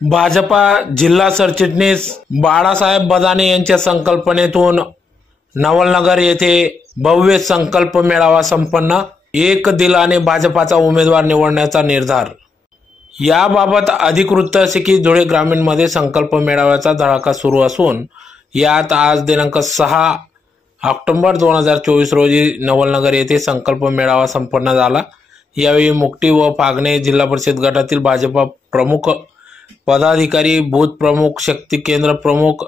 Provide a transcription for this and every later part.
भाजपा जिल्हा सरचिटणीस बाळासाहेब बदाने यांच्या संकल्पनेतून नवलनगर येथे भव्य संकल्प मेळावा संपन्न। एक दिलाने भाजपाचा उमेदवार निवडण्याचा निर्धार। याबाबत अधिक वृत्त असे की धुळे ग्रामीण मध्ये संकल्प मेळाव्याचा धडाका सुरू असून यात आज दिनांक 6 ऑक्टोबर 2024 रोजी नवलनगर येथे संकल्प मेळावा संपन्न झाला। यावेळी मुक्टी व फागणे जिल्हा परिषद गटातील भाजपा प्रमुख पदाधिकारी, बूथ प्रमुख, शक्ती केंद्र प्रमुख,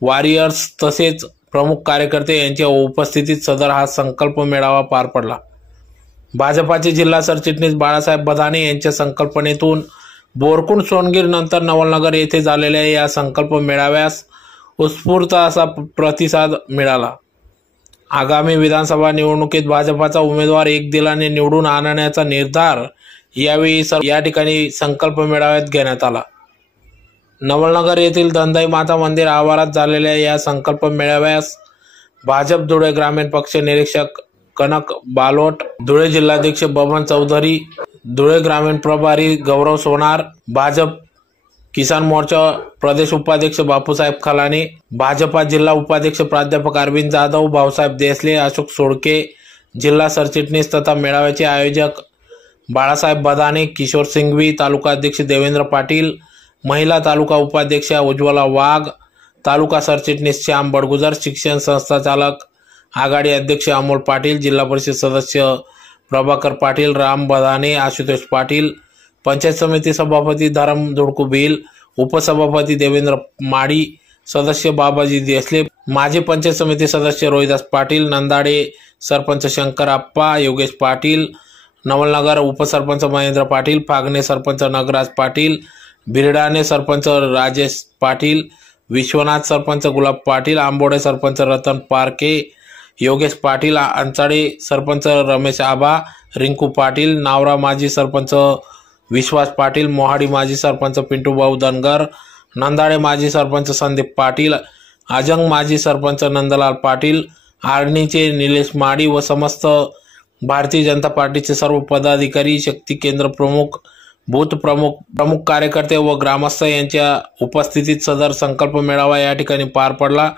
वॉरियर्स तसेच प्रमुख कार्यकर्ते यांच्या उपस्थितीत सदर हा संकल्प मेळावा पार पडला। भाजपाचे जिल्हा सरचिटणीस बाळासाहेब बदाने यांच्या संकल्पनेतून बोरकुंड सोनगीर नंतर नवलनगर येथे झालेल्या या संकल्प मेळाव्यास उत्स्फूर्त असा प्रतिसाद मिळाला। आगामी विधानसभा निवडणुकीत भाजपाचा उमेदवार एक दिलाने निवडून आणण्याचा निर्धार यावेळी या ठिकाणी संकल्प मेळाव्यात घेण्यात आला। नवलनगर येथील दंदाई माता मंदिर आवारात झालेल्या या संकल्प मेळाव्यास भाजप धुळे ग्रामीण पक्ष निरीक्षक कनक बालोट, धुळे जिल्हाध्यक्ष बबन चौधरी, धुळे ग्रामीण प्रभारी गौरव सोनार, भाजप किसान मोर्चा प्रदेश उपाध्यक्ष बापूसाहेब खलाने, भाजपा जिल्हा उपाध्यक्ष प्राध्यापक अरविंद जाधव, भाऊसाहेब देसले, अशोक सोडके, जिल्हा सरचिटणीस तथा मेळाव्याचे आयोजक बाळासाहेब बदाने, किशोर सिंघवी, तालुका अध्यक्ष देवेंद्र पाटील, महिला तालुका उपाध्यक्ष उज्ज्वला वाघ, तालुका सरचिटणीस श्याम बडगुजर, शिक्षण संस्था चालक आघाडी अध्यक्ष अमोल पाटील, जिल्हा परिषद सदस्य प्रभाकर पाटील, राम बदाने, आशुतोष पाटील, पंचायत समिती सभापती धरम धुडकू भिल, उपसभापती देवेंद्र माडी, सदस्य बाबाजी देसले, माजी पंचायत समिती सदस्य रोहिदास पाटील, नंदाडे सरपंच शंकर आप्पा, योगेश पाटील, नवलनगर उपसरपंच महेंद्र पाटील, फागणे सरपंच नगराज पाटील, बिरडाणे सरपंच राजेश पाटील, विश्वनाथ सरपंच गुलाब पाटील, आंबोडे सरपंच रतन पारके, योगेश पाटील, अंचाडे सरपंच रमेश आबा, रिंकू पाटील, नावरा माजी सरपंच विश्वास पाटील, मोहाडी माजी सरपंच पिंटूभाऊ धनगर, नंदाडे माजी सरपंच संदीप पाटील, आजंग माजी सरपंच नंदलाल पाटील, आर्णीचे निलेश माडी व समस्त भारतीय जनता पार्टीचे सर्व पदाधिकारी, शक्ती केंद्र प्रमुख, बूथ प्रमुख कार्यकर्ते व ग्रामस्थ यांच्या उपस्थितीत सदर संकल्प मेळावा या ठिकाणी पार पडला।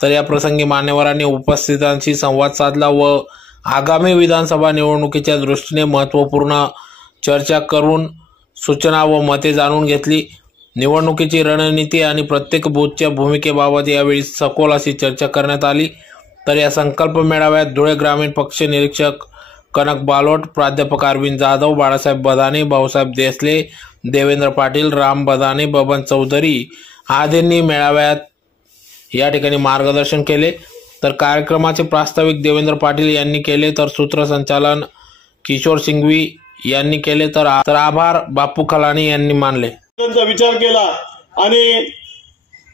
तर या प्रसंगी मान्यवरांनी उपस्थितांशी संवाद साधला व आगामी विधानसभा निवडणुकीच्या दृष्टीने महत्त्वपूर्ण चर्चा करून सूचना व मते जाणून घेतली। निवडणुकीची रणनीती आणि प्रत्येक बूथच्या भूमिकेबाबत यावेळी सखोल अशी चर्चा करण्यात आली। तर या संकल्प मेळाव्यात धुळे ग्रामीण पक्ष निरीक्षक कनक बालोट, प्राध्यापक अरविंद जाधव, बाळासाहेब बदाने, भाऊसाहेब देसले, देवेंद्र पाटील, राम बदाने, बबन चौधरी आदींनी मेळाव्यात या ठिकाणी मार्गदर्शन केले। तर कार्यक्रमाचे प्रास्ताविक देवेंद्र पाटील यांनी केले, तर सूत्रसंचालन किशोर सिंघवी यांनी केले, तर आभार बापू खलाने यांनी मानले। विचार केला आणि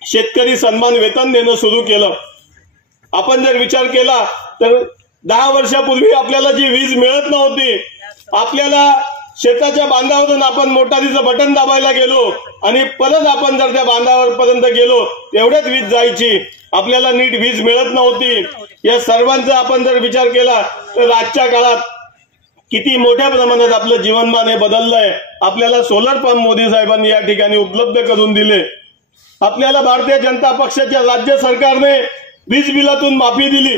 शेतकरी सन्मान वेतन देणं सुरू केलं। आपण जर विचार केला तर 10 वर्षापूर्वी आपल्याला जी वीज मिळत नव्हती, आपल्याला शेताच्या बांधावरून आपण मोटारीचं बटन दाबायला गेलो आणि परत आपण जर त्या बांधावरपर्यंत गेलो तेवढ्याच वीज जायची, आपल्याला नीट वीज मिळत नव्हती। या सर्वांचा आपण जर विचार केला तर आजच्या काळात किती मोठ्या प्रमाणात आपलं जीवनमान हे बदललंय। आपल्याला सोलर पंप मोदी साहेबांनी या ठिकाणी उपलब्ध करून दिले। आपल्याला भारतीय जनता पक्षाच्या राज्य सरकारने वीज बिलातून माफी दिली।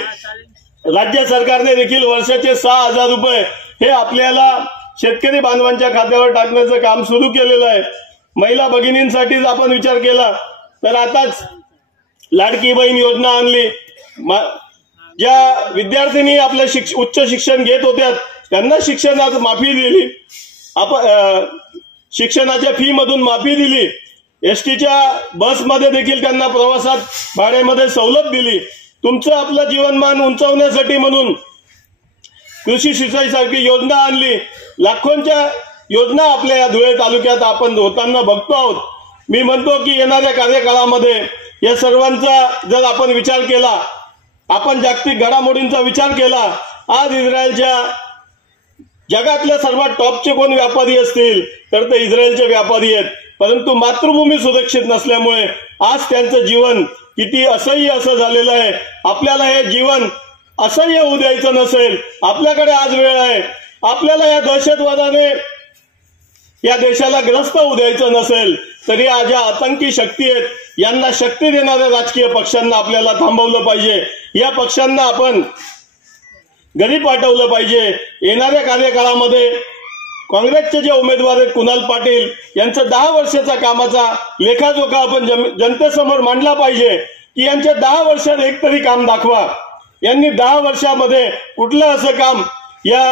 राज्य सरकारने देखील वर्षाचे 6,000 रुपये हे आपल्याला शेतकरी बांधवांच्या खात्यावर टाकण्याचं काम सुरू केलेलं आहे। महिला भगिनींसाठी आपण विचार केला तर आताच लाडकी बहीण योजना आणली। ज्या विद्यार्थिनी आपलं उच्च शिक्षण घेत होत्या त्यांना शिक्षणात माफी दिली, शिक्षणाच्या फी मधून माफी दिली। एसटीच्या बसमध्ये देखील त्यांना प्रवासात भाड्यामध्ये सवलत दिली। तुमचं आपलं जीवनमान उंचावण्यासाठी म्हणून कृषी सिंचाईसारखी योजना आणली। लाखोंच्या योजना आपल्या या धुळे तालुक्यात आपण होताना बघतो आहोत। मी म्हणतो की येणाऱ्या कार्यकाळामध्ये या सर्वांचा जर आपण विचार केला, आपण जागतिक घडामोडींचा विचार केला, आज इस्रायलच्या जगातल्या सर्वात टॉपचे कोण व्यापारी असतील तर ते इस्रायलचे व्यापारी आहेत। परंतु मातृभूमी सुरक्षित नसल्यामुळे आज त्यांचं जीवन किती असह्य असं झालेलं आहे। आपल्याला हे जीवन असह्य होऊ द्यायचं नसेल, आपल्याकडे आज वेळ आहे। आपल्याला या दहशतवादाने या देशाला ग्रस्त होऊ द्यायचं नसेल तरी आज या आतंकी शक्ती आहेत यांना शक्ती देणाऱ्या राजकीय पक्षांना आपल्याला थांबवलं पाहिजे। या पक्षांना आपण घरी पाठवलं पाहिजे। येणाऱ्या कार्यकाळामध्ये काँग्रेसचे जे उमेदवार आहेत कुणाल पाटील यांचं 10 वर्षाचा कामाचा लेखाजोखा आपण जनतेसमोर मांडला पाहिजे की यांच्या 10 वर्षात एक तरी काम दाखवा। यांनी 10 वर्षामध्ये कुठलं असं काम या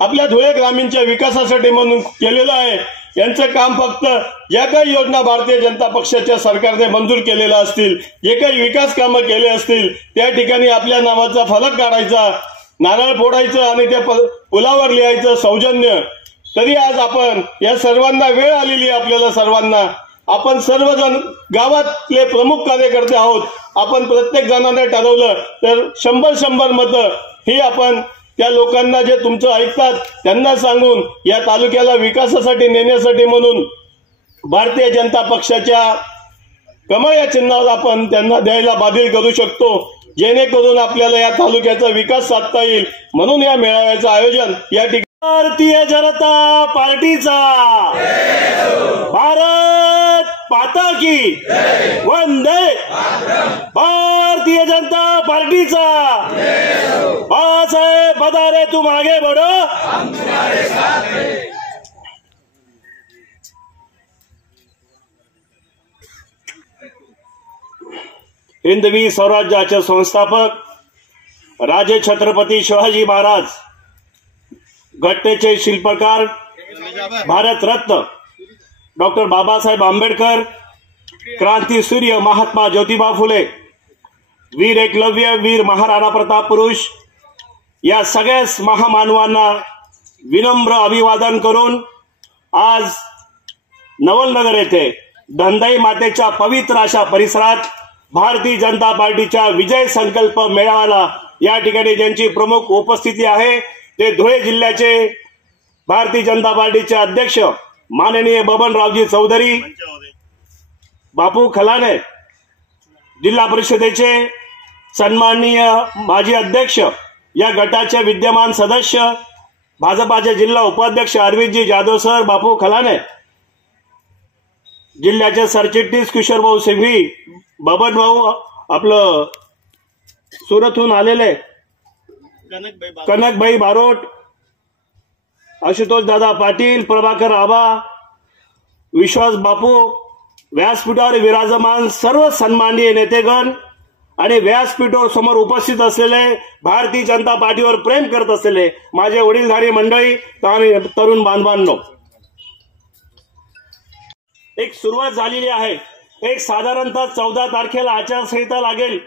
आपल्या धुळे ग्रामीणच्या विकासासाठी म्हणून केलेलं आहे। यांचं काम फक्त ज्या काही योजना भारतीय जनता पक्षाच्या सरकारने मंजूर केलेल्या असतील, जे काही विकास कामं केले असतील त्या ठिकाणी आपल्या नावाचा फलक काढायचा, नारळ फोडायचं आणि त्या पुलावर लिहायचं सौजन्य। तरी आज आपण या सर्वांना वेळ आलेली आहे, आपल्याला सर्वांना आपण सर्वजण गावातले प्रमुख कार्यकर्ते आहोत। आपण प्रत्येक जणाने ठरवलं तर 100 मतं ही आपण त्या लोकांना जे तुमचं ऐकतात त्यांना सांगून या तालुक्याला विकासासाठी नेण्यासाठी म्हणून भारतीय जनता पक्षाच्या कमळ या चिन्हावर आपण त्यांना द्यायला बाधिल करू शकतो, जेणेकरून आपल्याला या तालुक्याचा विकास साधता येईल। म्हणून या मेळाव्याचं आयोजन या ठिकाणी भारतीय जनता पार्टीचा भारत माता की वंदे भारतीय जनता पार्टीचा बाळासाहेब बदारे तुम आगे बढ़ो हम तुम्हारे साथ हैं। हिंदवी स्वराज्याचे संस्थापक राजे छत्रपती शिवाजी महाराज, घटनेचे शिल्पकार भारतरत्न डॉक्टर बाबासाहेब आंबेडकर, क्रांती सूर्य महात्मा ज्योतिबा फुले, वीर एकलव्य, वीर महाराणा प्रताप पुरुष या सगळ्याच महामानवांना विनम्र अभिवादन करून आज नवलनगर येथे धनदाई मातेच्या पवित्र अशा परिसरात भारतीय जनता पार्टीच्या विजय संकल्प मेळाव्याला या ठिकाणी ज्यांची प्रमुख उपस्थिती आहे ते धुळे जिल्ह्याचे भारतीय जनता पार्टीचे अध्यक्ष माननीय बबनरावजी चौधरी, बापू खलाने, जिल्हा परिषदेचे सन्माननीय माजी अध्यक्ष, या गटाचे विद्यमान सदस्य भाजपाचे जिल्हा उपाध्यक्ष अरविंदजी जाधव सर, बापू खलाने, जिल्ह्याचे सरचिटणीस किशोरभाऊ सिंघवी, बबन भाऊ आपलं सुरतहून आलेले कनकभाई बारोट, आशुतोष दादा पाटील, प्रभाकर आबा, विश्वास बापू, व्यासपीठावर विराजमान सर्व सन्माननीय नेतेगण आणि व्यासपीठावर समोर उपस्थित असलेले भारतीय जनता पार्टीवर प्रेम करत असलेले माझे वडीलधारी मंडळी आणि तरुण बांधवांनो, एक सुरुवात झालेली आहे। एक साधारणतः 14 तारखेला आचारसंहिता लागेल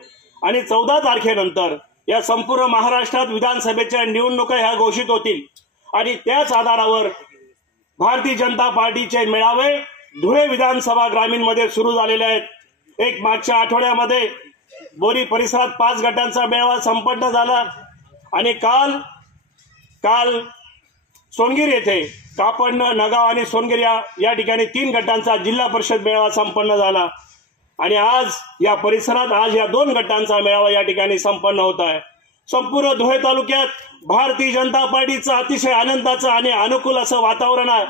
आणि 14 तारखेनंतर या संपूर्ण महाराष्ट्रात विधानसभेच्या निवडणुका ह्या घोषित होतील आणि त्याच आधारावर भारतीय जनता पार्टीचे मेळावे धुळे विधानसभा ग्रामीण मध्ये सुरू झालेले आहेत। एक मागच्या आठवड्यामध्ये बोरी परिसरात 5 गटांचा मेळावा संपन्न झाला आणि काल सोनगिर येथे कापडण, नगाव आणि सोनगिर या ठिकाणी 3 गटांचा जिल्हा परिषद मेळावा संपन्न झाला आणि आज या परिसरात आज या 2 गटांचा मेळावा या ठिकाणी संपन्न होत आहे। संपूर्ण धुळे तालुक्यात भारतीय जनता पार्टीचं अतिशय आनंदाचं आणि अनुकूल असं वातावरण आहे।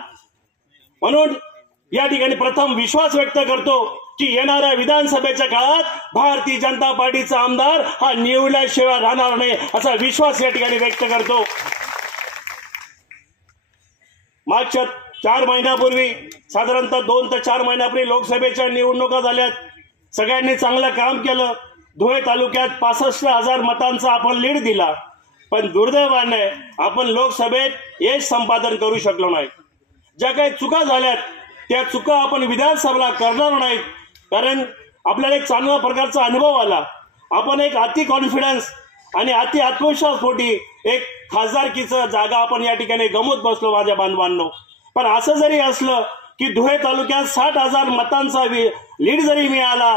म्हणून या ठिकाणी प्रथम विश्वास व्यक्त करतो की येणाऱ्या विधानसभेच्या काळात भारतीय जनता पार्टीचा आमदार हा निवडल्याशिवाय राहणार नाही असा विश्वास या ठिकाणी व्यक्त करतो। मागच्या 4 महिन्यापूर्वी साधारणतः 2 ते 4 महिन्यापूर्वी लोकसभेच्या निवडणुका झाल्यात। सगळ्यांनी चांगलं काम केलं। धुळे तालुक्यात 65,000 मतांचा आपण लीड दिला, पण दुर्दैवाने आपण लोकसभेत यश संपादन करू शकलो नाही। ज्या काही चुका झाल्यात त्या चुका आपण विधानसभेला करणार नाहीत, कारण आपल्याला एक चांगल्या प्रकारचा अनुभव आला। आपण एक अति कॉन्फिडन्स आणि अति आत्मविश्वास पोटी एक खासदारकीचं जागा आपण या ठिकाणी गमवत बसलो माझ्या बांधवांनो। पण असं जरी असलं की धुळे तालुक्यात 60,000 मतांचा लीड जरी मिळाला,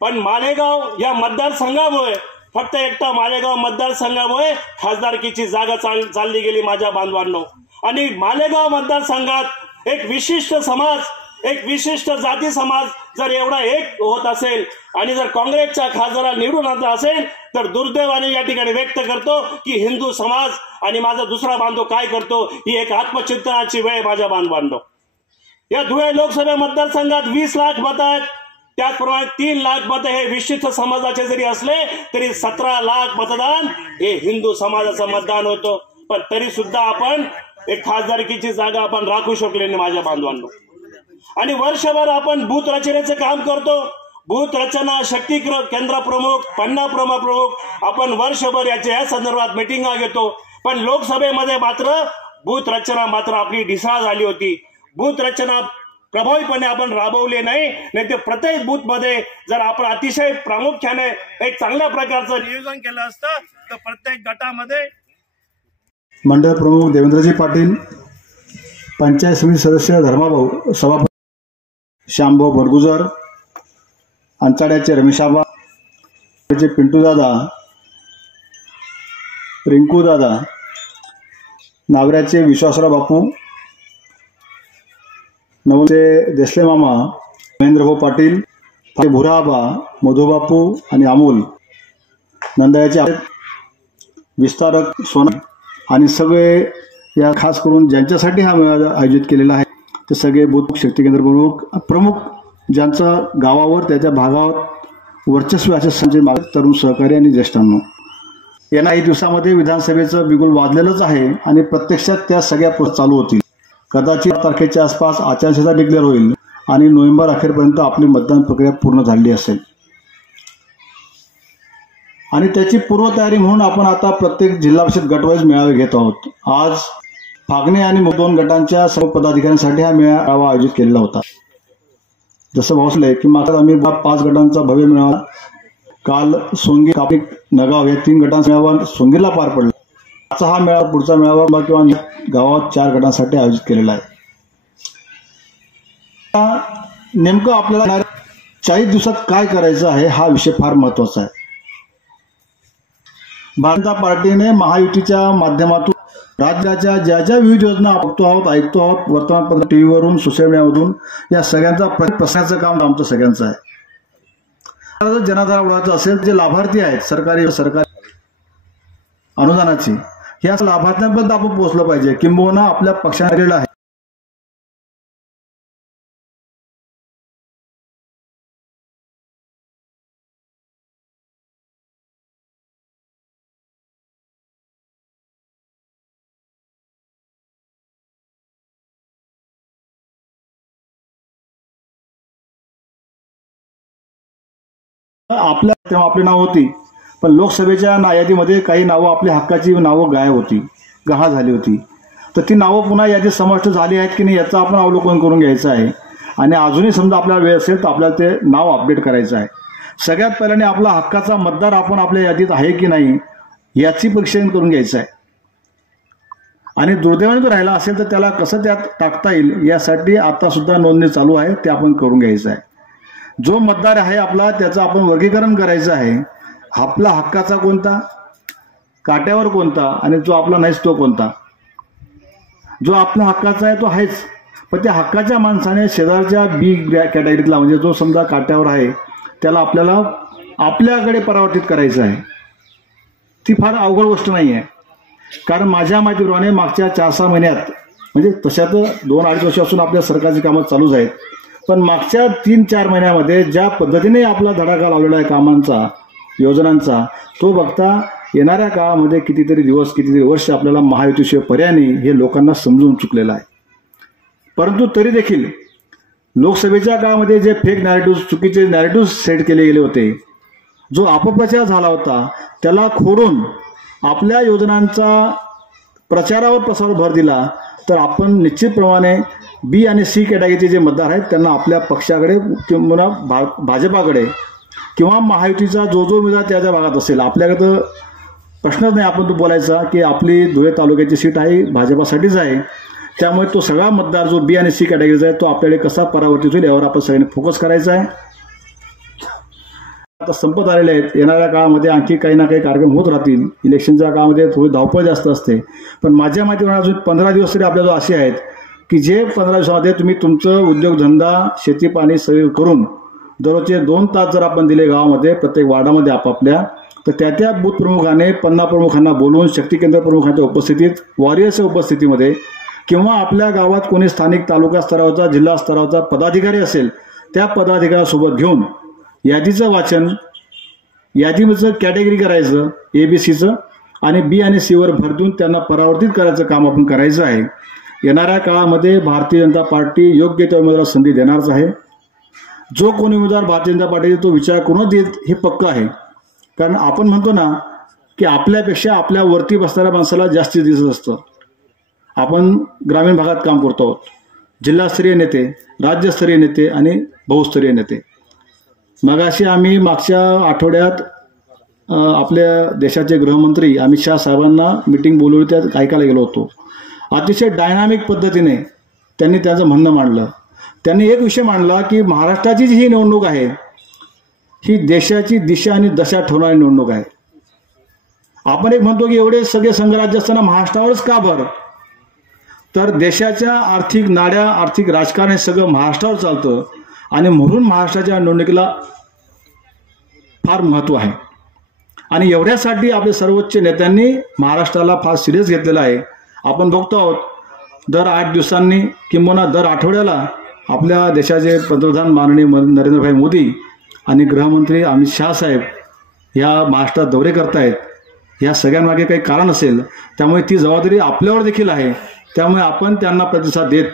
पण मालेगाव या मतदारसंघामुळे फक्त एकटा मालेगाव मतदारसंघामुळे खासदारकीची जागा चालली गेली माझ्या बांधवांनो। आणि मालेगाव मतदारसंघात एक विशिष्ट समाज, एक विशिष्ट जाती समाज जर एवढा एक होत असेल आणि जर काँग्रेसच्या खासदाराला निवडून आणत असेल तर दुर्दैवाने या ठिकाणी व्यक्त करतो की हिंदू समाज आणि माझा दुसरा बांधव काय करतो, ही एक आत्मचिंतनाची वेळ माझ्या बांधवांनो। या धुळे लोकसभा मतदारसंघात 20 लाख मतं आहेत. त्याचप्रमाणे 3 लाख मतं हे विशिष्ट समाजाचे जरी असले तरी 17 लाख मतदान हे हिंदू समाजाचं मतदान होतं. पण तरी सुद्धा आपण एक खासदारकीची जागा आपण राखू शकले नाही माझ्या बांधवांनो. आणि वर्षभर आपण बूथ रचनेचं काम करतो. बूथ रचना, शक्ती केंद्र प्रमुख, पन्ना प्रमुख आपण वर्षभर या संदर्भात मिटिंगा घेतो. पण लोकसभेमध्ये मात्र बूथ रचना मात्र आपली ढिसाळ झाली होती. बूथ रचना प्रभावीपणे आपण राबवले नाही ते प्रत्येक बूथ मध्ये जर आपण अतिशय प्रामुख्याने एक चांगल्या प्रकारचं नियोजन केलं असतं तर प्रत्येक गटामध्ये मंडळ प्रमुख देवेंद्रजी पाटील, पंचायत समिती सदस्य धर्माभाऊ, सभापती श्यामभाऊ भरगुजर, अंचाड्याचे रमेशाबा, पिंटू दादा, रिंकू दादा, नावऱ्याचे विश्वासराव बापू, नवलचे देसले मामा, महेंद्रभाऊ पाटील, भुराबा, मधुबापू आणि अमोल, नंदायाचे विस्तारक सोना आणि सगळे या खास करून ज्यांच्यासाठी हा मेळावा आयोजित केलेला आहे ते सगळे बूथ शक्ती केंद्र प्रमुख ज्यांचं गावावर त्याच्या भागावर वर्चस्व असे संजय तरुण सहकारी आणि ज्येष्ठांनो, येणाऱ्या दिवसामध्ये विधानसभेचं बिगुल वाजलेलंच आहे आणि प्रत्यक्षात त्या सगळ्या चालू होतील. कदाचित तारखेच्या आसपास आचारसंहिता डिक्लेअर होईल आणि नोव्हेंबर अखेरपर्यंत आपली मतदान प्रक्रिया पूर्ण झाली असेल. आणि त्याची पूर्वतयारी म्हणून आपण आता प्रत्येक जिल्हा परिषद गटवाईज मेळावे घेत आहोत. आज फागणे आणि 2 गटांच्या सर्व पदाधिकाऱ्यांसाठी हा मेळावा आयोजित केलेला होता. जसं भावसले की मात्र आम्ही 5 गटांचा भव्य मेळावा काल सोंगी, कापिक, नगाव या 3 गटांचा मेळावा सोंगीला पार पडला. आजचा हा मेळावा पुढचा मेळावा किंवा गावात 4 गटांसाठी आयोजित केलेला आहे. नेमकं आपल्याला 40 दिवसात काय करायचं आहे हा विषय फार महत्वाचा आहे. भारतीय जनता पार्टीने महायुतीच्या माध्यमातून राज्याच्या ज्या ज्या विविध योजना बघतो आहोत, ऐकतो आहोत, वर्तमानपत्र, टीव्हीवरून, सोशल मीडियामधून या सगळ्यांचा प्रसाराचं काम आमचं सगळ्यांचं आहे. जर जनाधार उडवायचं असेल जे लाभार्थी आहेत सरकारी अनुदानाची, ह्या लाभार्थ्यांपर्यंत आपण पोहोचलं पाहिजे. किंबहुना आपल्या पक्षाने आहे तेव्हा आपली नाव होती. पण लोकसभेच्या यादीमध्ये काही नावं, आपल्या हक्काची नावं गायब होती, गहाळ झाली होती. तर ती नावं पुन्हा यादीत समाविष्ट झाली आहेत की नाही याचं आपण अवलोकन करून घ्यायचं आहे. आणि अजूनही समजा आपल्याला वेळ असेल तर आपल्याला ते नाव अपडेट करायचं आहे. सगळ्यात पहिल्याने आपला हक्काचा मतदार आपण आपल्या यादीत आहे की नाही याची परीक्षण करून घ्यायचं आहे. आणि दुर्दैवाने तो राहिला असेल तर त्याला कसं त्यात टाकता येईल यासाठी आता सुद्धा नोंदणी चालू आहे, ते आपण करून घ्यायचं आहे. जो मतदार आहे आपला त्याचं आपण वर्गीकरण करायचं आहे. आपला हक्काचा कोणता, काट्यावर कोणता आणि जो आपला नाहीच तो कोणता. जो आपला हक्काचा आहे तो आहेच, पण त्या हक्काच्या माणसाने शेजारच्या बी कॅटेगरीतला म्हणजे जो समजा काट्यावर आहे त्याला आपल्याला आपल्याकडे परावर्तित करायचं आहे. ती फार अवघड गोष्ट नाही आहे. कारण माझ्या माहितीप्रमाणे मागच्या 4-6 महिन्यात म्हणजे तशा तर 2-2.5 वर्षापासून आपल्या सरकारची कामं चालूच आहेत, पण मागच्या 3-4 महिन्यामध्ये ज्या पद्धतीने आपला धडाका लावलेला आहे कामांचा, योजनांचा, तो बघता येणाऱ्या काळामध्ये कितीतरी दिवस, कितीतरी वर्ष आपल्याला महायुतीशिवाय पर्याय नाही हे लोकांना समजून चुकलेलं आहे. परंतु तरी देखील लोकसभेच्या काळामध्ये जे फेक नॅरेटिव्ह, चुकीचे नॅरेटिव्ह सेट केले गेले होते, जो अपप्रचार झाला होता त्याला खोडून आपल्या योजनांचा प्रचारावर प्रसार भर दिला तर आपण निश्चितप्रमाणे बी आणि सी कॅटेगरीचे जे मतदार आहेत त्यांना आपल्या पक्षाकडे किंवा भाजपाकडे किंवा महायुतीचा जो उमेदवार त्या भागात असेल, आपल्याकडे तर प्रश्नच नाही आपण तो बोलायचा की आपली धुळे तालुक्याची सीट आहे भाजपासाठीच आहे. त्यामुळे तो सगळा मतदार जो बी आणि सी कॅटेगरीचा आहे तो आपल्याकडे कसा परावर्तित होईल यावर आपण सगळ्यांनी फोकस करायचा आहे. आता संपत आलेले आहेत. येणाऱ्या काळामध्ये आणखी काही ना काही कार्यक्रम होत राहतील. इलेक्शनच्या काळामध्ये थोडी धावपळ जास्त असते, पण माझ्या माहितीप्रमाणे अजून 15 दिवस तरी आपल्याजवळ असे आहेत की जे 15 दिवसामध्ये तुम्ही तुमचं उद्योगधंदा, शेती पाणी सगळं करून दररोजचे 2 तास जर आपण दिले गावामध्ये, प्रत्येक वार्डामध्ये आपापल्या, तर त्या बूथ प्रमुखाने 50 प्रमुखांना बोलवून शक्ती केंद्र प्रमुखांच्या उपस्थितीत, वॉरियर्सच्या उपस्थितीमध्ये किंवा आपल्या गावात कोणी स्थानिक तालुका स्तरावरचा जिल्हा स्तरावरचा पदाधिकारी असेल, त्या पदाधिकाऱ्यासोबत घेऊन यादीचं वाचन, यादीचं कॅटेगरी करायचं ABCचं आणि B आणि C वर भर देऊन त्यांना परावर्तित करायचं काम आपण करायचं आहे. येणाऱ्या काळामध्ये भारतीय जनता पार्टी योग्य त्या उमेदवाराला संधी देणारच आहे. जो कोणी उमेदवार भारतीय जनता पार्टीचा तो विचार करून देत हे पक्क आहे. कारण आपण म्हणतो ना की आपल्यापेक्षा आपल्या वरती बसणाऱ्या माणसाला जास्ती दिसत असतं. आपण ग्रामीण भागात काम करतो आहोत. जिल्हास्तरीय नेते, राज्यस्तरीय नेते आणि बहुस्तरीय नेते. मगाशी आम्ही मागच्या आठवड्यात आपल्या देशाचे गृहमंत्री अमित शाह साहेबांना मीटिंग बोलवली, त्यात ऐकायला गेलो होतो. अतिशय डायनामिक पद्धतीने त्यांनी त्याचं म्हणणं मांडलं. त्यांनी एक विषय मांडला की महाराष्ट्राची जी ही निवडणूक आहे ही देशाची दिशा आणि दशा ठरवणारी निवडणूक आहे. आपण एक म्हणतो की एवढे सगळे संघराज्य असताना महाराष्ट्रावरच का बरं, तर देशाच्या आर्थिक नाड्या, आर्थिक राजकारण हे सगळं महाराष्ट्रावर चालतं आणि म्हणून महाराष्ट्राच्या निवडणुकीला फार महत्त्व आहे. आणि एवढ्यासाठी आपल्या सर्वोच्च नेत्यांनी महाराष्ट्राला फार सिरियस घेतलेला आहे. आपण बघतो आहोत दर 8 दिवसांनी किंबहुना दर आठवड्याला आपल्या देशाचे पंतप्रधान माननीय नरेंद्रभाई मोदी आणि गृहमंत्री अमित शाह साहेब ह्या महाराष्ट्रात दौरे करतायत. ह्या सगळ्यांमागे काही कारण असेल, त्यामुळे ती जबाबदारी आपल्यावर देखील आहे. त्यामुळे आपण त्यांना प्रतिसाद देत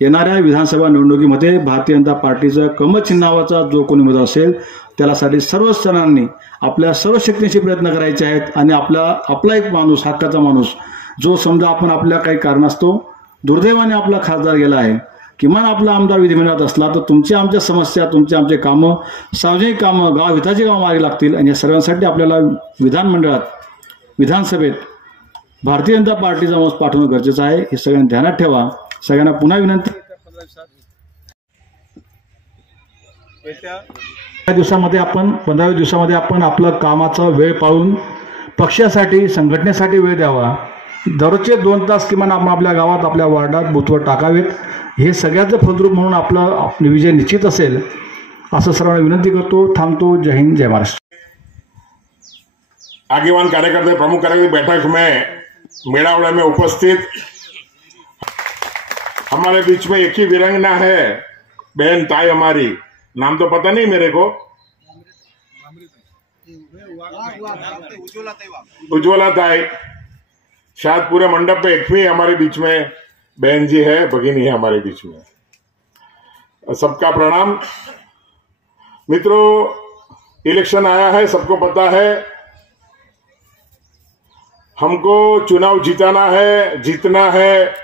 येणाऱ्या विधानसभा निवडणुकीमध्ये भारतीय जनता पार्टीचा कमळ चिन्हावाचा जो कोणी उमेदवार असेल त्यासाठी सर्वच जणांनी आपल्या सर्व शक्तीनिशी प्रयत्न करायचे आहेत. आणि आपला एक माणूस, हक्काचा माणूस, जो समजा आपण आपल्या काही कारणास्तव दुर्दैवाने आपला खासदार गेला आहे, किमान आपला आमदार विधिमंडळात असला तर तुमच्या आमच्या समस्या, तुमचे आमचे कामं, सार्वजनिक कामं, गाव हिताची कामं मागे लागतील. आणि या सर्वांसाठी आपल्याला विधानमंडळात, विधानसभेत भारतीय जनता पार्टीचा माणूस पाठवणं गरजेचं आहे. हे सगळ्यांनी ध्यानात ठेवा. सगळ्यांना पुन्हा विनंती, या दिवसामध्ये आपण 15 दिवसामध्ये आपण आपलं कामाचा वेळ पाळून पक्षासाठी, संघटनेसाठी वेळ द्यावा. दररोजचे 2 तास किमान आपण आपल्या गावात, आपल्या वार्डात, बूथवर टाकावेत. हे सगळ्याचं फलद्रूप म्हणून आपलं विजय निश्चित असेल असं सर्वांना विनंती करतो. थांबतो. जय हिंद, जय महाराष्ट्र. आगेवान कार्यकर्ते, प्रमुख कार्यकर्ते बैठक में मेड़ावड़ा में उपस्थित, हमारे बीच में एक ही वीरांगना है, बहन ताई हमारी, नाम तो पता नहीं मेरे को, उज्ज्वला ताई. शायद पूरे मंडप पे एक ही हमारे बीच में बहन जी है, भगिनी है हमारे बीच में. सबका प्रणाम. मित्रों, इलेक्शन आया है, सबको पता है. हमको चुनाव जिताना है, जीतना है.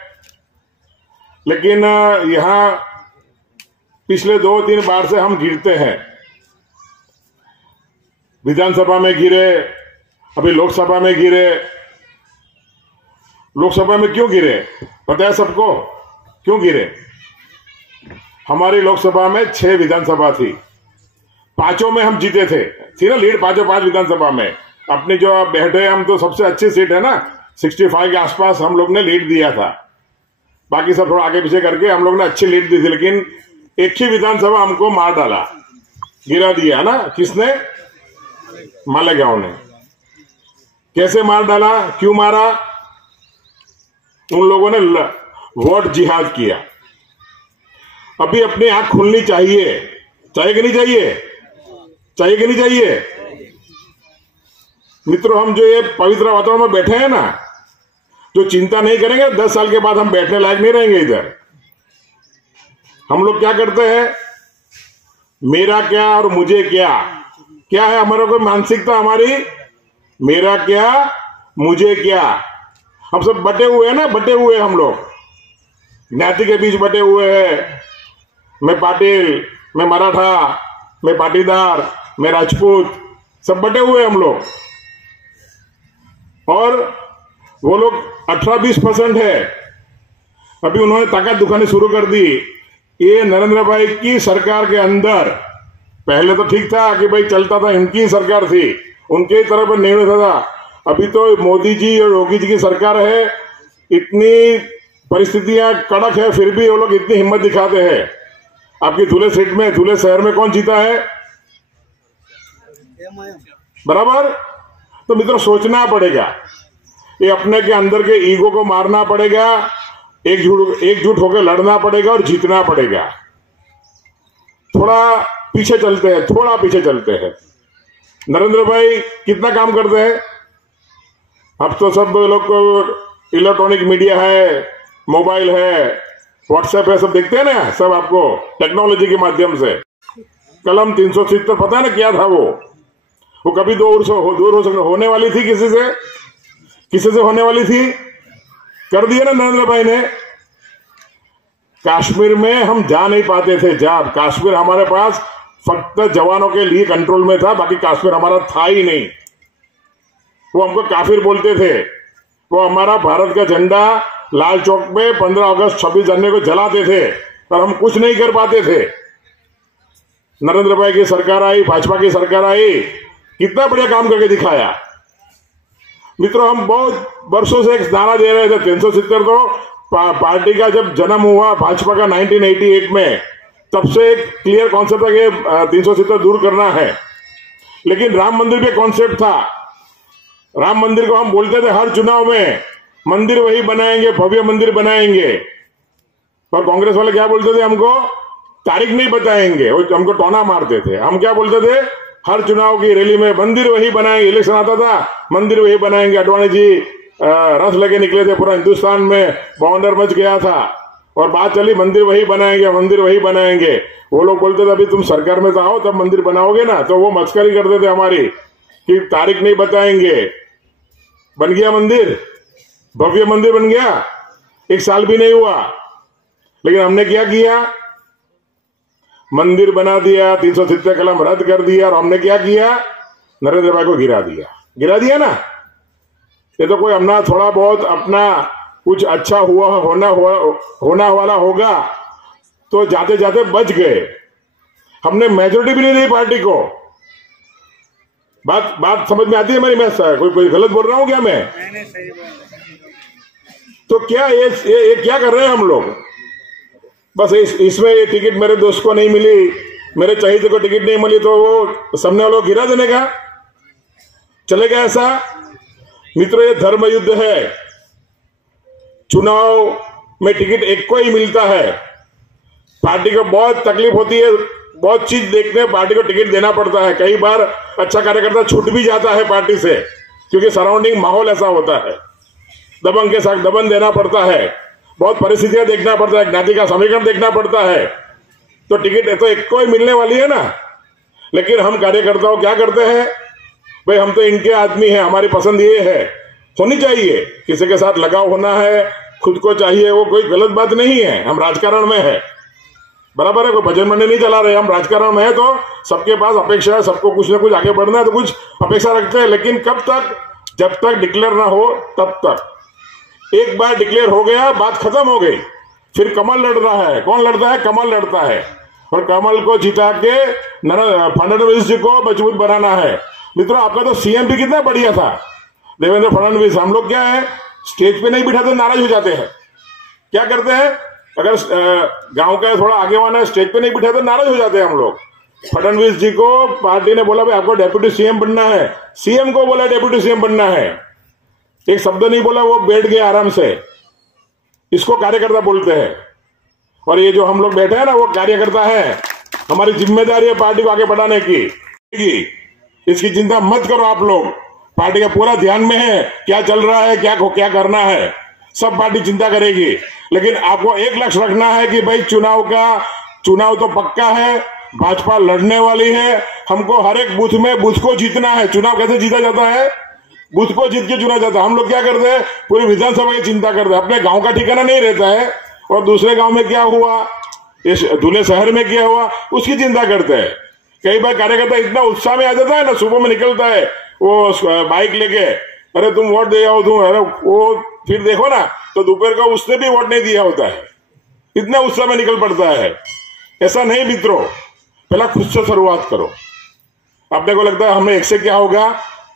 लेकिन यहां पिछले 2-3 बार से हम गिरते हैं. विधानसभा में गिरे, अभी लोकसभा में गिरे. लोकसभा में क्यों गिरे पता है सबको? क्यों गिरे? हमारी लोकसभा में 6 विधानसभा थी, 5 में हम जीते थे. थी ना लीड 5 विधानसभा में. अपनी जो आप बैठे, हम तो सबसे अच्छी सीट है ना, 65 के आसपास हम लोग ने लीड दिया था. बाकी सब थोड़ा आगे पीछे करके हम लोग ने अच्छी लीड दी थी. लेकिन एक ही विधानसभा हमको मार डाला, गिरा दिया ना. किसने? मालेगांव ने. कैसे मार डाला, क्यों मारा? उन लोगों ने वोट जिहाद किया. अभी अपनी आंख खुलनी चाहिए. चाहिए कि नहीं चाहिए? चाहिए कि नहीं चाहिए? मित्रों, हम जो ये पवित्र वातावरण में बैठे हैं ना, जो चिंता नहीं करेंगे 10 साल के बाद हम बैठने लायक नहीं रहेंगे इधर. हम लोग क्या करते हैं, मेरा क्या और मुझे क्या. क्या है हमारा कोई मानसिकता हमारी? मेरा क्या, मुझे क्या. हम सब बटे हुए हैं ना, बटे हुए हम लोग ज्ञाति के बीच बटे हुए हैं. मैं पाटिल, मैं मराठा, मैं पाटीदार, मैं राजपूत, सब बटे हुए हम लोग. और वो लोग 18-20% है. अभी उन्होंने ताकत दिखानी शुरू कर दी. ये नरेंद्र भाई की सरकार के अंदर पहले तो ठीक था कि भाई चलता था, इनकी सरकार थी, उनके ही तरफ निर्णय था. अभी तो मोदी जी और योगी जी की सरकार है. इतनी परिस्थितियां कड़क है, फिर भी वो लोग इतनी हिम्मत दिखाते हैं. आपकी धुले सीट में, धुले शहर में कौन जीता है? बराबर. तो मित्रों, सोचना पड़ेगा. ये अपने के अंदर के ईगो को मारना पड़ेगा एकजुट होकर लड़ना पड़ेगा और जीतना पड़ेगा। थोड़ा पीछे चलते हैं। नरेंद्र भाई कितना काम करते हैं। अब तो सब लोग को इलेक्ट्रॉनिक मीडिया है, मोबाइल है, व्हाट्सएप है, सब देखते हैं ना, सब आपको टेक्नोलॉजी के माध्यम से। कलम 370 पता है ना क्या था वो कभी दूर होने वाली थी, किसी से होने वाली थी, कर दिया ना नरेंद्र भाई ने। कश्मीर में हम जा नहीं पाते थे, कश्मीर हमारे पास फक्त जवानों के लिए कंट्रोल में था, बाकी कश्मीर हमारा था ही नहीं। वो हमको काफिर बोलते थे। वो हमारा भारत का झंडा लाल चौक पे 15 अगस्त 26 जनवरी को जलाते थे और हम कुछ नहीं कर पाते थे। नरेंद्र भाई की सरकार आई, भाजपा की सरकार आई, कितना बढ़िया काम करके दिखाया। मित्रों, हम बहुत वर्षों से एक नारा दे रहे थे 370 तो पार्टी का जब जन्म हुआ भाजपा का 1988 में, तब से एक क्लियर कॉन्सेप्ट है कि 370 दूर करना है। लेकिन राम मंदिर पे कॉन्सेप्ट था। राम मंदिर को हम बोलते थे हर चुनाव में, मंदिर वही बनाएंगे, भव्य मंदिर बनाएंगे। पर कांग्रेस वाले क्या बोलते थे हमको, तारीख नहीं बताएंगे, वो हमको टोना मारते थे। हम क्या बोलते थे, हर चुनाव की रैली में मंदिर वही बनाएंगे। इलेक्शन आता था, मंदिर वही बनाएंगे। अडवाणी जी रथ लगे निकले थे, पूरा हिंदुस्तान में बवंडर मच गया था और बात चली मंदिर वही बनाएंगे, मंदिर वही बनाएंगे। वो लोग बोलते थे अभी तुम सरकार में तो आओ तब मंदिर बनाओगे ना। तो वो मस्करी करते थे हमारी कि तारीख नहीं बताएंगे। बन गया मंदिर, भव्य मंदिर बन गया, 1 साल भी नहीं हुआ। लेकिन हमने क्या किया, मंदिर बना दिया, 370 कलम रद्द कर दिया और हमने क्या किया, नरेंद्र भाई को गिरा दिया ना। ये तो कोई अपना थोड़ा बहुत अपना कुछ अच्छा होना वाला होगा तो जाते जाते बच गए। हमने मेजोरिटी भी नहीं दी पार्टी को। बात समझ में आती है मेरी? मैं कोई गलत बोल रहा हूं क्या मैं? तो क्या ये क्या कर रहे हैं हम लोग? बस इसमें ये टिकट मेरे दोस्त को नहीं मिली, मेरे चाहिए को टिकट नहीं मिली तो वो सामने वालों को गिरा देने का चलेगा ऐसा? मित्रों, ये धर्म युद्ध है। चुनाव में टिकट एक को ही मिलता है। पार्टी को बहुत तकलीफ होती है, बहुत चीज देखने पार्टी को टिकट देना पड़ता है। कई बार अच्छा कार्यकर्ता छूट भी जाता है पार्टी से, क्योंकि सराउंडिंग माहौल ऐसा होता है। दबंग के साथ दबन देना पड़ता है, बहुत परिस्थितियां देखना पड़ता है, ज्ञाति का समीकरण देखना पड़ता है। तो टिकट तो एक को ही मिलने वाली है ना। लेकिन हम कार्यकर्ताओं क्या करते हैं, भाई हम तो इनके आदमी हैं, हमारी पसंद ये है, होनी चाहिए। किसी के साथ लगाव होना है, खुद को चाहिए, वो कोई गलत बात नहीं है। हम राजकारण में है, बराबर है, कोई भजन मंडली नहीं चला रहे। हम राजकारण में है तो सबके पास अपेक्षा है, सबको कुछ ना कुछ आगे बढ़ना है तो कुछ अपेक्षा रखते हैं। लेकिन कब तक? जब तक डिक्लेयर ना हो तब तक। एक बार डिक्लेयर हो गया, बात खत्म हो गई। फिर कमल लड़ रहा है। कौन लड़ता है? कमल लड़ता है। और कमल को जिता के फडणवीस जी को मजबूत बनाना है। मित्रों, आपका तो सीएम भी कितना बढ़िया था, देवेंद्र फडणवीस। हम लोग क्या है, स्टेज पे नहीं बिठाते, नाराज हो जाते हैं। क्या करते हैं, अगर गांव का थोड़ा आगे वाला स्टेज पे नहीं बिठाते, नाराज हो जाते हैं हम लोग। फडणवीस जी को पार्टी ने बोला भाई आपको डेप्यूटी सीएम बनना है, सीएम को बोला डेप्यूटी सीएम बनना है, एक शब्द नहीं बोला, वो बैठ गए आराम से। इसको कार्यकर्ता बोलते हैं। और ये जो हम लोग बैठे हैं ना, वो कार्यकर्ता है। हमारी जिम्मेदारी है पार्टी को आगे बढ़ाने की। इसकी चिंता मत करो आप लोग, पार्टी का पूरा ध्यान में है क्या चल रहा है, क्या करना है, सब पार्टी चिंता करेगी। लेकिन आपको एक लक्ष्य रखना है कि भाई चुनाव तो पक्का है, भाजपा लड़ने वाली है, हमको हर एक बूथ को जीतना है। चुनाव कैसे जीता जाता है? बूथ को जीत के चुना जाता है। हम लोग क्या करते हैं, पूरी विधानसभा की चिंता करते हैं, अपने गांव का ठिकाना नहीं रहता है। और दूसरे गांव में क्या हुआ, इस दूल्हे शहर में क्या हुआ, उसकी चिंता करते हैं। कई बार कार्यकर्ता इतना उत्साह में आ जाता है ना, सुबह में निकलता है वो बाइक लेके, अरे तुम वोट दे आओ तुम, अरे वो फिर देखो ना तो दोपहर का उसने भी वोट नहीं दिया होता है, इतना उत्साह में निकल पड़ता है। ऐसा नहीं मित्रों, पहला खुद से शुरुआत करो। अपने को लगता है हमें एक से क्या होगा।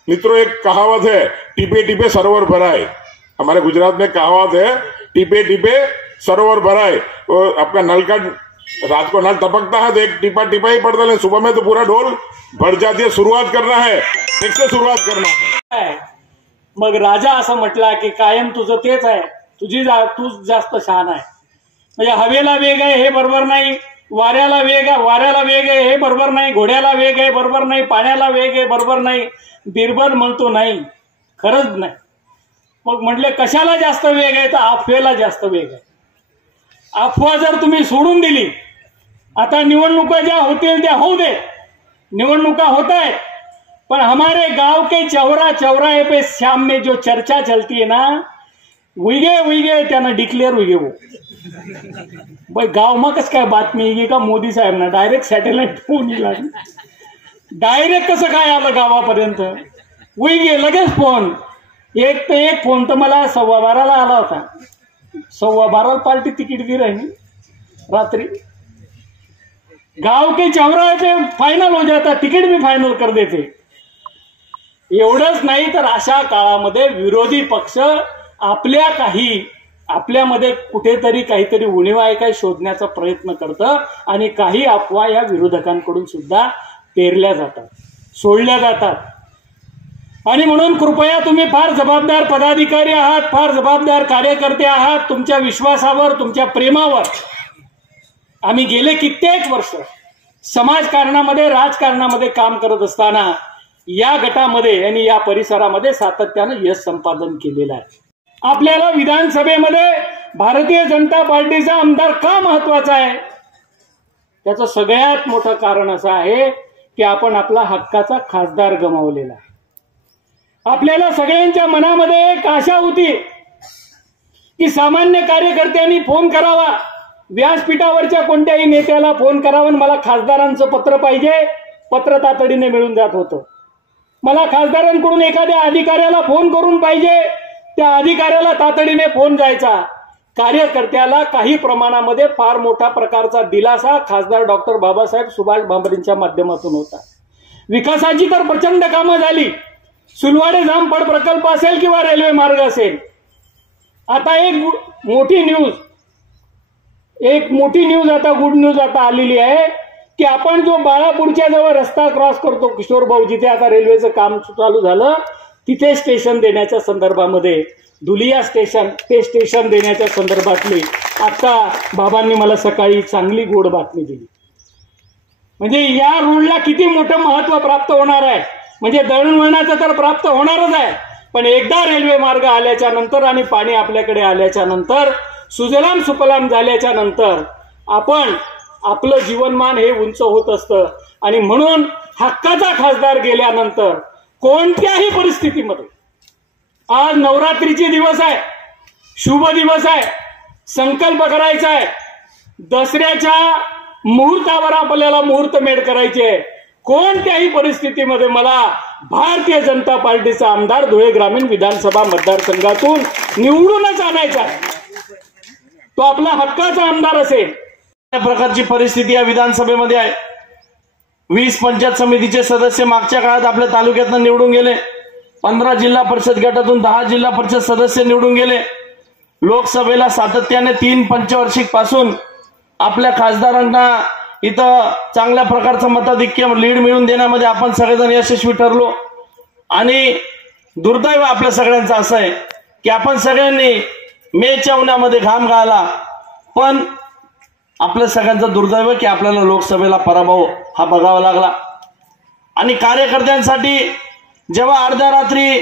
मित्रों, एक कहावत है, टीपे टीपे सरोवर भराए। हमारे गुजरात में कहावत है, टीपे टीपे सरोवर भराए। और आपका नल का रात को नल टपकता है तो एक टीपा टीपा ही पड़ता है, सुबह में तो पूरा ढोल भर जाती है। सुरुवात करना है, एक से सुरुवात करना है। मग राजा असं म्हटला की कायम तुझं तेच आहे, तूच जास्त शहाणा आहे. म्हणजे हवेला वेग आहे हे बरोबर नाही, वाऱ्याला वेग आहे हे बरोबर नाही, घोड्याला वेग आहे बरोबर नाही, पाण्याला वेग आहे बरोबर नाही. बिरबल म्हणतो नाही, खरंच नाही. मग म्हटले कशाला जास्त वेग आहे, तर अफवेला जास्त वेग आहे. अफवा जर तुम्ही सोडून दिली, आता निवडणुका ज्या होतील त्या होऊ दे, निवडणुका होत आहे, पण हमारे गांव के चौराहे पे शाम में जो चर्चा चलती है ना, उगे त्यानं डिक्लेअर उगे वो भाई गाव मग कस काय बातमी येईल का मोदी साहेब ना डायरेक्ट सॅटेलाइट फोन येईल, डायरेक्ट कसं काय आलं गावापर्यंत, उगे लगेच फोन. एक फोन तर मला 12:15 आला होता. 12:15 पार्टी तिकीट दी रही रात्रि. गांव के चौराहे पे फायनल हो जाता, तिकीट भी फायनल कर देते. एवढंच नाही तर अशा काळामध्ये विरोधी पक्ष आपल्यामध्ये कुठेतरी काहीतरी उणीव आहे काय शोधण्याचा प्रयत्न करतं आणि काही अफवा या विरोधकांकडून सुद्धा पेरल्या जातात, सोडल्या जातात. आणि म्हणून कृपया तुम्ही फार जबाबदार पदाधिकारी आहात, फार जबाबदार कार्यकर्ते आहात. तुमच्या विश्वासावर, तुमच्या प्रेमावर आम्ही गेले कित्येक वर्ष समाजकारणामध्ये, राजकारणामध्ये काम करत असताना या गटामध्ये आणि या परिसरामध्ये सातत्यानं यश संपादन केलेलं आहे. आपल्याला विधानसभेमध्ये भारतीय जनता पार्टीचा आमदार का महत्वाचा आहे, त्याचं सगळ्यात मोठं कारण असं आहे की आपण आपला हक्काचा खासदार गमावलेला आहे. आपल्याला सगळ्यांच्या मनामध्ये एक आशा होती की सामान्य कार्यकर्त्यांनी फोन करावा, व्यासपीठावरच्या कोणत्याही नेत्याला फोन करावा, मला खासदारांचं पत्र पाहिजे, पत्र तातडीने मिळून जात होतं. मला खासदारांकडून एखाद्या अधिकाऱ्याला फोन करून पाहिजे, त्या अधिकाऱ्याला तातडीने फोन जायचा. कार्यकर्त्याला काही प्रमाणामध्ये फार मोठा प्रकारचा दिलासा खासदार डॉक्टर बाबासाहेब सुभाष भामरेंच्या माध्यमातून होता. विकासाची तर प्रचंड कामं झाली, सुलवाडे जामपड प्रकल्प असेल किंवा रेल्वे मार्ग असेल. आता एक मोठी न्यूज आता गुड न्यूज आता आलेली आहे की आपण जो बाळापूरच्या जवळ रस्ता क्रॉस करतो किशोर भाऊ, जिथे आता रेल्वेचं काम चालू झालं, तिथे स्टेशन देण्याच्या संदर्भामध्ये धुलिया स्टेशन, ते स्टेशन देण्याच्या संदर्भातली आता बाबांनी मला सकाळी चांगली गोड बातमी दिली. म्हणजे या रोडला किती मोठं महत्व प्राप्त होणार आहे. म्हणजे दळणवळणाचं तर प्राप्त होणारच आहे, पण एकदा रेल्वे मार्ग आल्याच्या नंतर आणि पाणी आपल्याकडे आल्याच्या नंतर, सुजलाम सुफलाम झाल्याच्या नंतर आपण आपलं जीवनमान हे उंच होत असतं. आणि म्हणून हक्काचा खासदार गेल्यानंतर कोणत्याही परिस्थितीमध्ये, आज नवरात्रीचे दिवस आहे, शुभ दिवस आहे, संकल्प करायचा आहे, दसऱ्याच्या मुहूर्तावर आपल्याला मुहूर्तमेढ करायची आहे. कोणत्याही परिस्थितीमध्ये मला भारतीय जनता पार्टीचा आमदार धुळे ग्रामीण विधानसभा मतदारसंघातून निवडूनच आणायचा आहे. तो आपला हक्काचा आमदार असेल. या प्रकारची परिस्थिती या विधानसभेमध्ये आहे. 20 पंचायत समितीचे सदस्य मागच्या काळात आपल्या तालुक्यातून निवडून गेले. 15 जिल्हा परिषद गटातून 10 जिल्हा परिषद सदस्य निवडून गेले. लोकसभेला सातत्याने 3 पंचवार्षिक पासून आपल्या खासदारांना इथं चांगल्या प्रकारचं मताधिक्य लीड मिळवून देण्यामध्ये आपण सगळेजण यशस्वी ठरलो. आणि दुर्दैव आपल्या सगळ्यांचं असं आहे की आपण सगळ्यांनी मेच्या उन्हामध्ये घाम गाळला, पण आपल्या सगळ्यांचं दुर्दैव की आपल्याला लोकसभेला पराभव हा बघावा लागला. आणि कार्यकर्त्यांसाठी जेव्हा अर्ध्या रात्री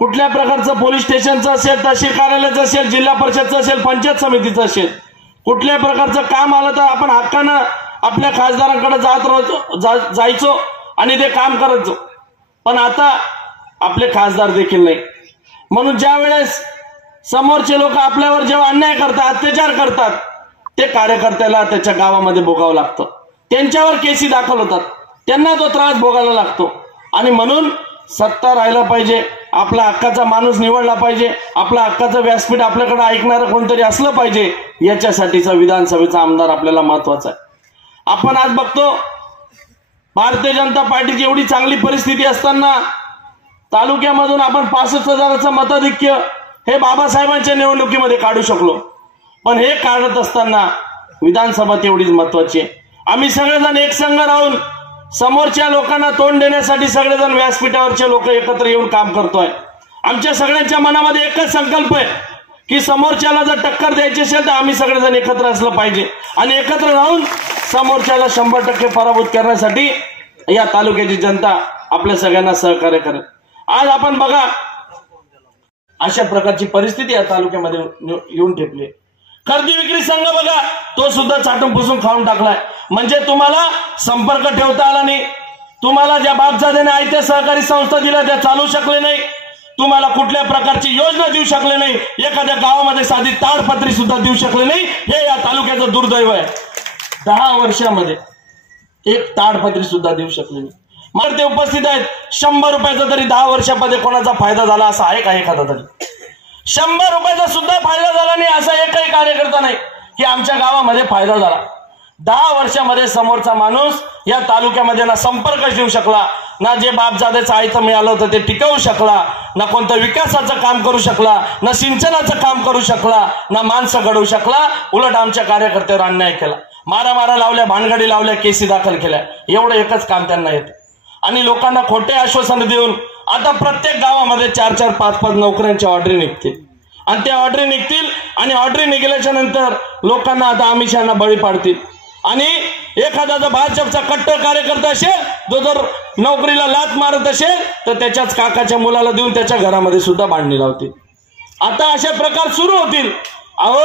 कुठल्या प्रकारचं पोलीस स्टेशनचं असेल, तहसील कार्यालयाचं असेल, जिल्हा परिषदचं असेल, पंचायत समितीचं असेल, कुठल्या प्रकारचं काम आलं तर आपण हक्कानं आपल्या खासदारांकडे जायचो आणि ते काम करायचो. पण आता आपले खासदार देखील नाही. म्हणून ज्या वेळेस समोरचे लोक आपल्यावर जेव्हा अन्याय करतात, अत्याचार करतात, ते कार्यकर्त्याला त्याच्या गावामध्ये भोगावं लागतं. त्यांच्यावर केसी दाखल होतात, त्यांना तो त्रास भोगायला लागतो. आणि म्हणून सत्ता राहायला पाहिजे, आपला हक्काचा माणूस निवडला पाहिजे, आपला हक्काचं व्यासपीठ आपल्याकडे ऐकणारं कोणतरी असलं पाहिजे. याच्यासाठीचा विधानसभेचा आमदार आपल्याला महत्वाचा आहे. आपण आज बघतो भारतीय जनता पार्टीची एवढी चांगली परिस्थिती असताना तालुक्यामधून आपण 65,000चं मताधिक्य हे बाबासाहेबांच्या निवडणुकीमध्ये काढू शकलो. पण हे काढत असताना विधानसभा तेवढीच महत्वाची आहे. आम्ही सगळेजण एक संघ राहून समोरच्या लोकांना तोंड देण्यासाठी सगळेजण व्यासपीठावरचे लोक एकत्र येऊन काम करतोय. आमच्या सगळ्यांच्या मनामध्ये एकच संकल्प आहे की समोरच्याला जर टक्कर द्यायची असेल तर आम्ही सगळेजण एकत्र असलं पाहिजे आणि एकत्र राहून समोरच्याला 100% पराभूत करण्यासाठी या तालुक्याची जनता आपल्या सगळ्यांना सहकार्य करेल. आज आपण बघा अशा प्रकारची परिस्थिती या तालुक्यामध्ये येऊन ठेपली. खरेदी विक्री संघ बघा तो सुद्धा चाटून पुसून खाऊन टाकलाय. म्हणजे तुम्हाला संपर्क ठेवता आला नाही, तुम्हाला ज्या बापजादेने आयत्या सहकारी संस्था दिल्या त्या चालू शकले नाही, तुम्हाला कुठल्या प्रकारची योजना देऊ शकले नाही, एखाद्या गावामध्ये साधी ताडपत्री सुद्धा देऊ शकले नाही. हे या तालुक्याचं दुर्दैव आहे. 10 वर्षामध्ये एक ताडपत्री सुद्धा देऊ शकले नाही. मग ते उपस्थित आहेत. 100 रुपयाचा तरी 10 वर्षामध्ये कोणाचा फायदा झाला असा आहे का एखादा तरी? 100 रुपयाचा सुद्धा फायदा झाला नाही असा एकही कार्यकर्ता नाही की आमच्या गावामध्ये फायदा झाला. 10 वर्षामध्ये समोरचा माणूस या तालुक्यामध्ये ना संपर्क ठेवू शकला, ना जे बापजादेचं आयतं मिळालं होतं ते टिकवू शकला, ना कोणतं विकासाचं काम करू शकला, ना सिंचनाचं काम करू शकला, ना माणसं घडवू शकला. उलट आमच्या कार्यकर्त्यावर अन्याय केला, मारामारा लावल्या, भानगडी लावल्या, केसी दाखल केल्या. एवढं एकच काम त्यांना येतं. आणि लोकांना खोटे आश्वासन देऊन आता प्रत्येक गावामध्ये 4-4, 5-5 नोकऱ्यांच्या ऑर्डरी निघतील आणि त्या ऑर्डरी निघतील आणि ऑर्डरी निघाल्याच्या नंतर लोकांना आता आमिषांना बळी पाडतील. आणि एखादा जर भाजपचा कट्टर कार्यकर्ता असेल, जो जर नोकरीला लाथ मारत असेल तर त्याच्याच काकाच्या मुलाला देऊन त्याच्या घरामध्ये सुद्धा भांडणी लावतील. आता असे प्रकार सुरू होतील. अहो,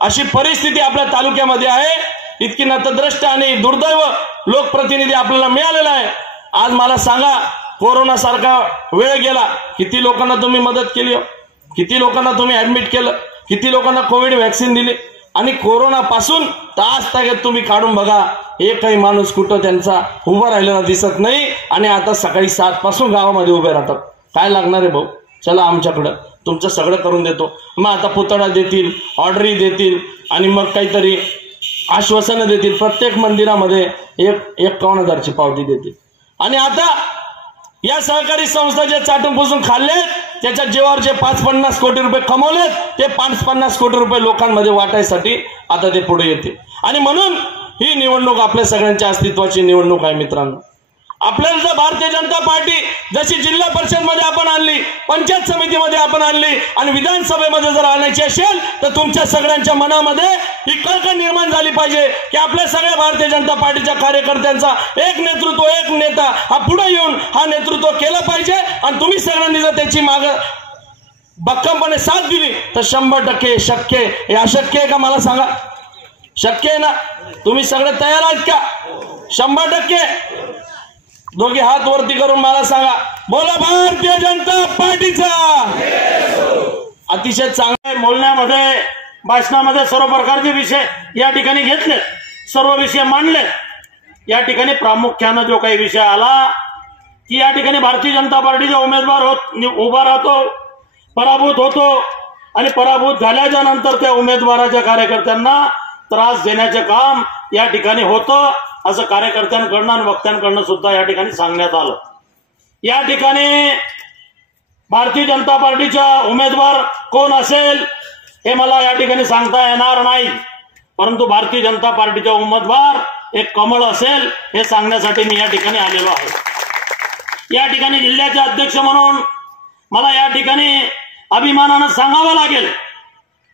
अशी परिस्थिती आपल्या तालुक्यामध्ये आहे. इतकी नतद्रष्ट आणि दुर्दैव लोकप्रतिनिधी आपल्याला मिळालेला आहे. आज मला सांगा, कोरोना सारखा वेळ गेला, किती लोकांना तुम्ही मदत केली, किती लोकांना तुम्ही ऍडमिट केलं, किती लोकांना कोविड व्हॅक्सिन दिली, आणि कोरोना पासून तास तागत तुम्ही काढून बघा, एकही माणूस कुठं त्यांचा उभा राहिलेला दिसत नाही. आणि आता सकाळी 7 पासून गावामध्ये उभे राहतात. काय लागणार आहे भाऊ, चला आमच्याकडं, तुमचं सगळं करून देतो. मग आता पुतळा देतील, ऑर्डरी देतील आणि मग काहीतरी आश्वासनं देतील. प्रत्येक मंदिरामध्ये 51,000ची पावती देतील. आणि आता या सहकारी संस्था जे चाटून पुसून खाल्ले, त्याच्या जीवावर जे 5-50 कोटी रुपये कमवलेत, ते 5-50 कोटी रुपये लोकांमध्ये वाटायसाठी आता ते पुढे येते. आणि म्हणून ही निवडणूक आपल्या सगळ्यांच्या अस्तित्वाची निवडणूक आहे मित्रांनो. आपल्याला जर भारतीय जनता पार्टी जशी जिल्हा परिषद मध्ये आपण आणली, पंचायत समितीमध्ये आपण आणली आणि विधानसभेमध्ये जर आणायची असेल तर तुमच्या सगळ्यांच्या मनामध्ये ही कल्पना निर्माण झाली पाहिजे की आपल्या सगळ्या भारतीय जनता पार्टीच्या कार्यकर्त्यांचा एक नेतृत्व, एक नेता हा पुढे येऊन हा नेतृत्व केलं पाहिजे. आणि तुम्ही सगळ्यांनी जर त्याची माग भक्कमपणे साथ दिली तर 100% शक्य. हे अशक्य आहे का मला सांगा? शक्य आहे ना? तुम्ही सगळे तयार आहेत का? 100%. दोघे हात वरती करून मला सांगा, बोला भारतीय जनता पार्टीचा. अतिशय चांगल्या बोलण्यामध्ये, भाषणामध्ये सर्व प्रकारचे विषय या ठिकाणी घेतले, सर्व विषय मांडले. या ठिकाणी प्रामुख्यानं जो काही विषय आला की या ठिकाणी भारतीय जनता पार्टीचा उमेदवार उभा राहतो, पराभूत होतो आणि पराभूत झाल्याच्या नंतर त्या उमेदवाराच्या कार्यकर्त्यांना त्रास देण्याचे काम या ठिकाणी होतं, असं कार्यकर्त्यांकडनं आणि वक्त्यांकडनं सुद्धा या ठिकाणी सांगण्यात आलं. या ठिकाणी भारतीय जनता पार्टीचा उमेदवार कोण असेल हे मला या ठिकाणी सांगता येणार नाही, परंतु भारतीय जनता पार्टीचा उमेदवार एक कमळ असेल हे सांगण्यासाठी मी या ठिकाणी आलेलो आहे. या ठिकाणी जिल्ह्याचे अध्यक्ष म्हणून मला या ठिकाणी अभिमानानं सांगावं लागेल,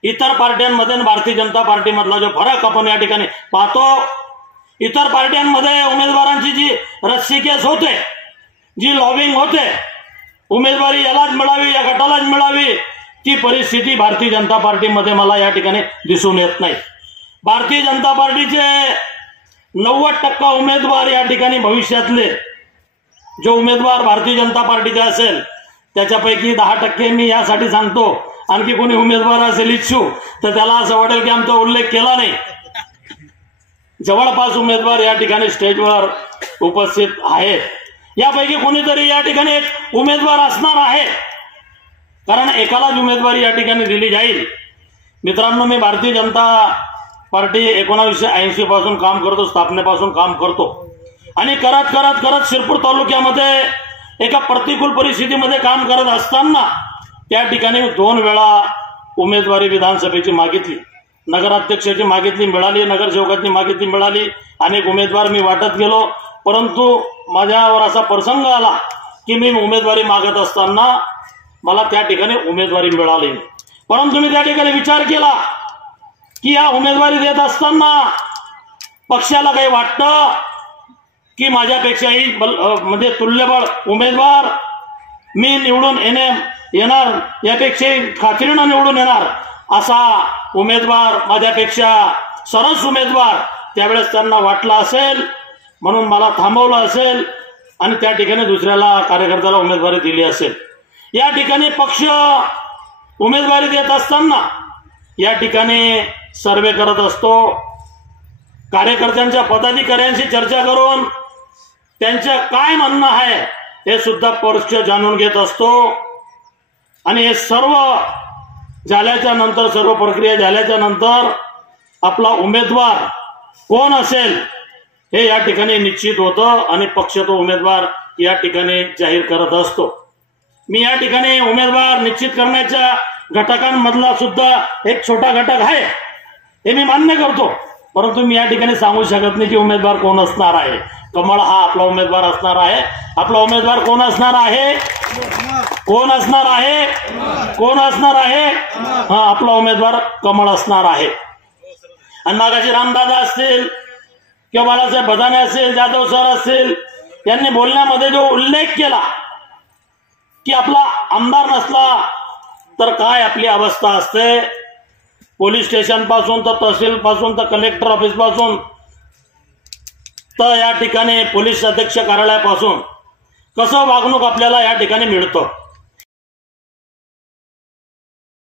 इतर पार्ट्यांमध्ये आणि भारतीय जनता पार्टीमधला जो फरक आपण या ठिकाणी पाहतो, इतर पार्ट्यांमध्ये उमेदवारांची जी रस्सीकेस होते, जी लॉबिंग होते, उमेदवारी यालाच मिळावी, या गटालाच मिळावी, ती परिस्थिती भारतीय जनता पार्टीमध्ये मला या ठिकाणी दिसून येत नाही. भारतीय जनता पार्टीचे 90% उमेदवार या ठिकाणी भविष्यातले जो उमेदवार भारतीय जनता पार्टीचा असेल त्याच्यापैकी 10% मी यासाठी सांगतो, आणखी कोणी उमेदवार असेल इच्छुक तर त्याला असं वाटेल की आमचा उल्लेख केला नाही. जवळपास उमेदवार या ठिकाणी स्टेजवर उपस्थित आहेत. यापैकी कोणीतरी या ठिकाणी एक उमेदवार असणार आहे, कारण एकालाच उमेदवारी या ठिकाणी दिली जाईल. मित्रांनो, मी भारतीय जनता पार्टी 1980 पासून काम करतो, स्थापनेपासून काम करतो आणि करत शिरपूर तालुक्यामध्ये एका प्रतिकूल परिस्थितीमध्ये काम करत असताना त्या ठिकाणी 2 वेळा उमेदवारी विधानसभेची मागितली, नगराध्यक्षाची मागितली, मिळाली, नगरसेवकाची मागितली, मिळाली. अनेक उमेदवार मी वाटत गेलो, परंतु माझ्यावर असा प्रसंग आला की मी उमेदवारी मागत असताना मला त्या ठिकाणी उमेदवारी मिळाली. परंतु मी त्या ठिकाणी विचार केला की या उमेदवारी देत असताना पक्षाला काही वाटतं की माझ्यापेक्षाही म्हणजे तुल्यबळ उमेदवार मी निवडून येणार, यापेक्षाही खात्रीनं निवडून येणार असा उमेदवार, माझ्यापेक्षा सरस उमेदवार त्यावेळेस त्यांना वाटला असेल, म्हणून मला थांबवलं असेल आणि त्या ठिकाणी दुसऱ्याला कार्यकर्त्याला उमेदवारी दिली असेल. या ठिकाणी पक्ष उमेदवारी देत असताना या ठिकाणी सर्वे करत असतो, कार्यकर्त्यांच्या पदाधिकाऱ्यांशी चर्चा करून त्यांचं काय म्हणणं आहे हे सुद्धा पक्ष जाणून घेत असतो. आणि हे सर्व झाल्याच्या नंतर, सर्व प्रक्रिया झाल्याच्या नंतर आपला उमेदवार कोण असेल हे या ठिकाणी निश्चित होतं आणि पक्ष तो उमेदवार या ठिकाणी जाहीर करत असतो. मी या ठिकाणी उमेदवार निश्चित करण्याच्या घटकांमधला सुद्धा एक छोटा घटक आहे हे मी मान्य करतो, परंतु मी या ठिकाणी सांगू शकत नाही की उमेदवार कोण असणार आहे. कमळ हा आपला उमेदवार असणार आहे. आपला उमेदवार कोण असणार आहे? कोण असणार आहे? कोण असणार आहे? हा, आपला उमेदवार कमळ असणार आहे. आणि नागाजी रामदादा असतील किंवा बाळासाहेब बदाने असतील, जाधव सर असतील, यांनी बोलण्यामध्ये जो उल्लेख केला की आपला आमदार नसला तर काय आपली अवस्था असते, पोलीस स्टेशन पासून तर तहसील पासून तर कलेक्टर ऑफिस पासून तर या ठिकाणी पोलीस अधीक्षक कार्यालयापासून कसं वागणूक आपल्याला या ठिकाणी मिळतं.